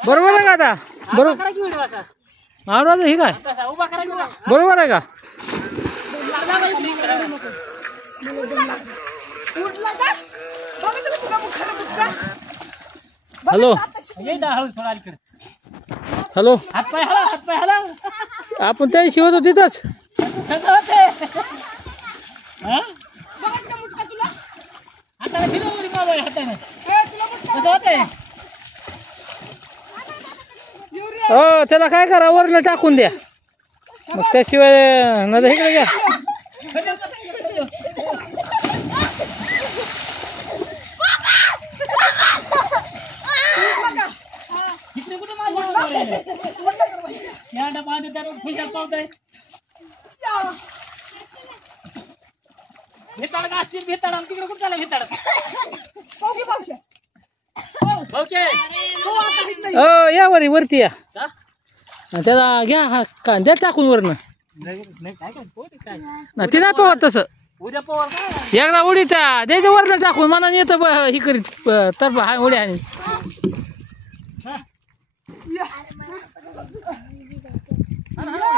बरोबर आहे का आता? बरोबर आडवा ही काय बरोबर आहे का? हॅलो हॅलो आपण त्या शिवत होतो तिथंच. हो त्याला काय करा वरनं टाकून द्या मग त्याशिवाय न इकडे घ्या. या वरी वरती या त्याला घ्या हा का द्या टाकून वरनं. ते नाही पवत तसं एकदा उडीचा द्यायचं वरनं टाकून मनाने येतं ही करीत तर हा उड्या आणि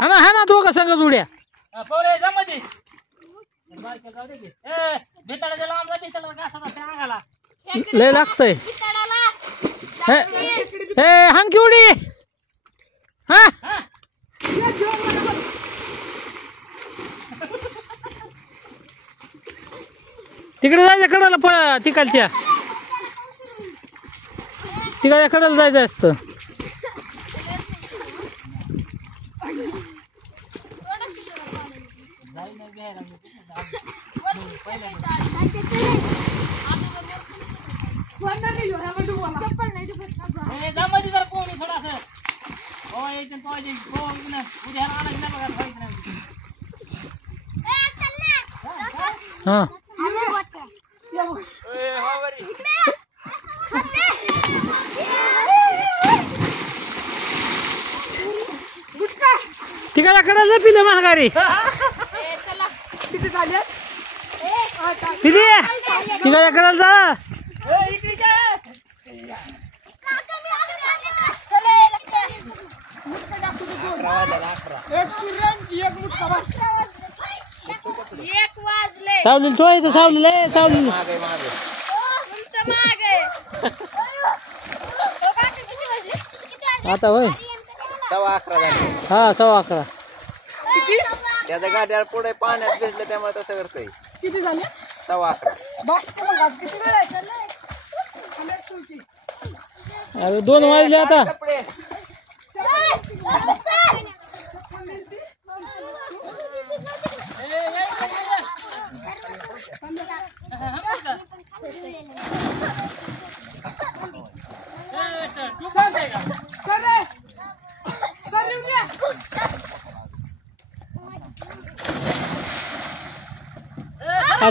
हा ना तो का सांगच उड्या लय लागतंय. हानकी उडी हा तिकडे जायचं कडाला तिकडच्या कडाला जायचं असतं. हा तिकडे कडाला पिलं महागारी पिली तिकडे कडाला जा. सावली ठेवायचं सावली सावली आता होय 11:15 हा 11:15 त्याच्या गाड्या पुढे पाण्यात भिजलं त्यामुळे तसं करतोय. किती झाले? 11:15 बस किती वेळ आहे? अरे 2 वाजले आता.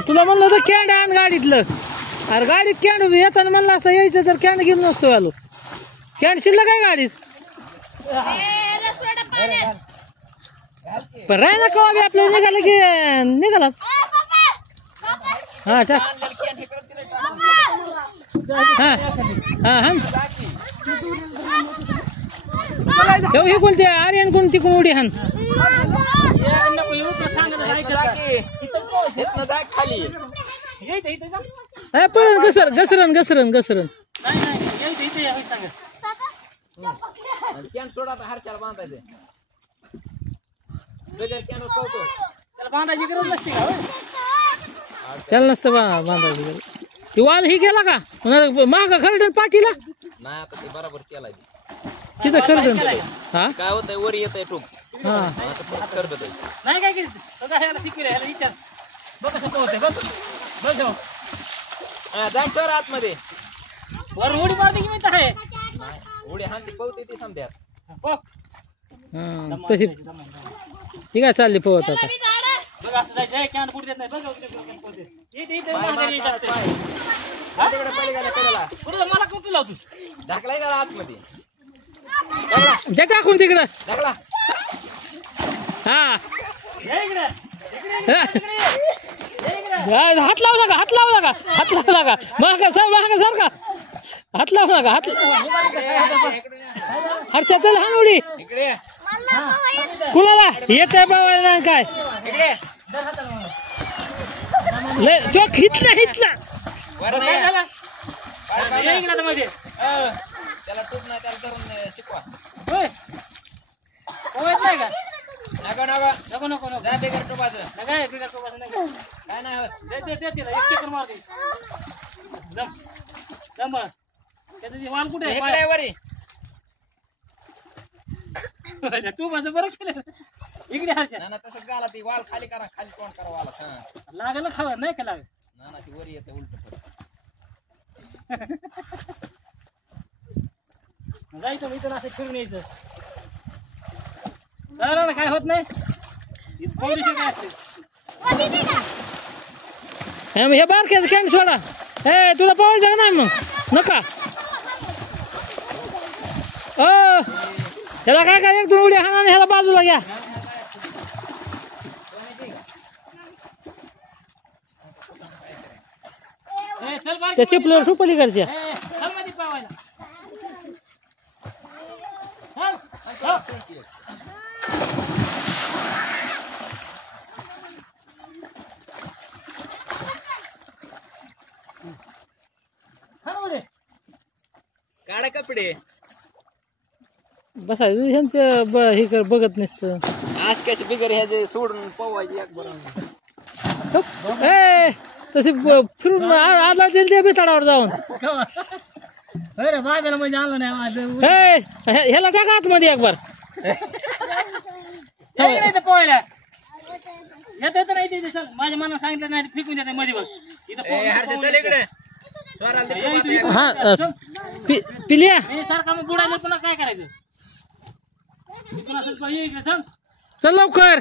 तुला म्हणलं तर कॅन्ड आण गाडीतलं. अरे गाडीत कॅन्ड येताना म्हणलं असं यायचं तर कॅन्ड घेऊन नसतो आलो. कॅन्ड शिल्लक काय गाडीत पण राय ना कवा बी आपल्याला निघालं की निघालाच. हा टाक हा हा हा हे कोणते आर्यन कोण तिकडून उडी हान खाली घसरण घसरण घसरण सोडा हर्षाला बांधायचं बांधायची गरज नसते का? त्याला नसतं बांधायची. ती वाल ही गेला का माग खरडन पाठीला नाही आता ते बरोबर केलाय तिथं खरडन. हा काय होतंय वर येतंय टूप हा करत नाही काय की विचार बघ कसं पोहते बघ बघ जाय सर आतमध्ये वर उडी मारते की मी आहे उडी हाती पोहते ती समजा तशी ती काय चालली पोहत आता. बघ असं जायचं कॅन फुट देत नाही बघ मला कुठे लावतो ढाकलाय का आतमध्ये जे टाकून तिकडं ढाकला हा हात लावू नका, हात लावू नका, हात लावू नका. मागा सर का हात लावू नका. हात हर्षा चल हान उडी कुणाला येत आहे बाबा काय तो हितला त्याला टूप नाही त्याला धरून शिकवा. नको नको जा बिगर टोपाचं काय नाही वाल कुठे तू माझं बरं केलं इकडे ना तसंच गाला ती वाल खाली करा खाली कोण करा वाला लागलं खावा नाही का लागत ना ती वरी येते उलट जायचं इथं असं फिरून यायचं ना काय होत नाही काय असते हे बारक्याचं कॅन सोडा. ए तुला पोहायचं का नाही मग नका ह्याला काय एक दोन उड्या हाना ह्याला बाजूला घ्या. त्या चिपलीवर ठुपली करच्या काढा कपडे बसायचं ह्यांचं हे कर बघत नसतं. आज कॅच बिगर ह्याचे सोडून पवायची एक बरं ए तसे फिरून आला दिल बेताडावर जाऊन अरे बाजाला म्हणजे आलं नाही माझं ह्याला टाका आतमध्ये एक बार पोहायला येत येत नाही ते माझ्या मनात सांगितलं नाही फेकून देते मध्ये बस इथं हा पिलिया सारखा मग बुडायला पुन्हा काय करायचं चल लवकर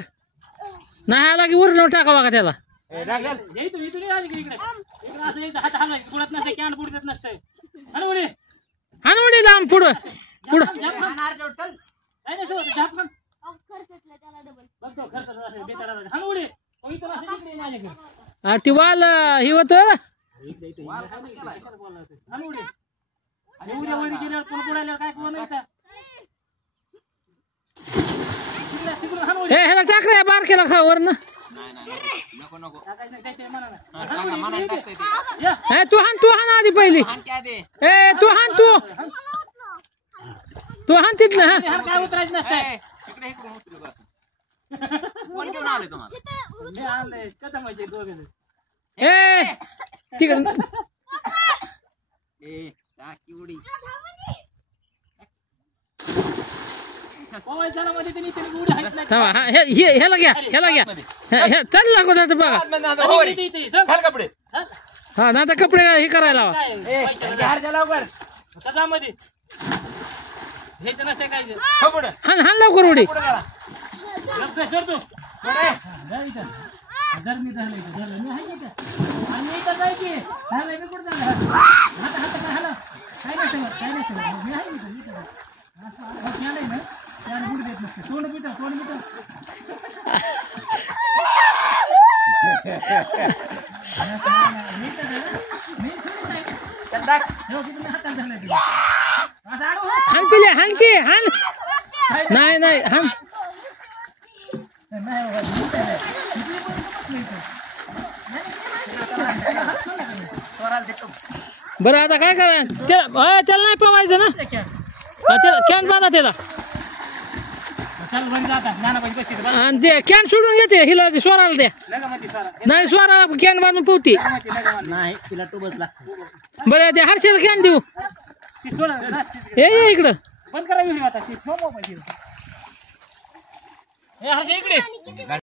नाही आला की उरलं टाकावा का त्याला हानवडी लांब पुढं पुढं ती वाल ही होत ह्याला टाकलं बारकेला खा वर ना तू हान आधी पहिली ए तू हान तिथलं हा काय उतरायचं नसतंय ए तिकडे ह्याला घ्या चल लागू ना बघा कपडे हा ना आता कपडे हे करायला हान लवकर उडी हान पिल्या हान की हान नाही हान बरं आता काय करा त्याला नाही पवायचं ना त्याला कॅन बांधा त्याला आणि ते कॅन सोडून घेते हिला स्वराला द्या नाही स्वराला कॅन बांधून पोहती नाही तिला टोबच लागतो. बरं ते हर्षेला कॅन देऊ हे इकडं बंद करावी आता इकडे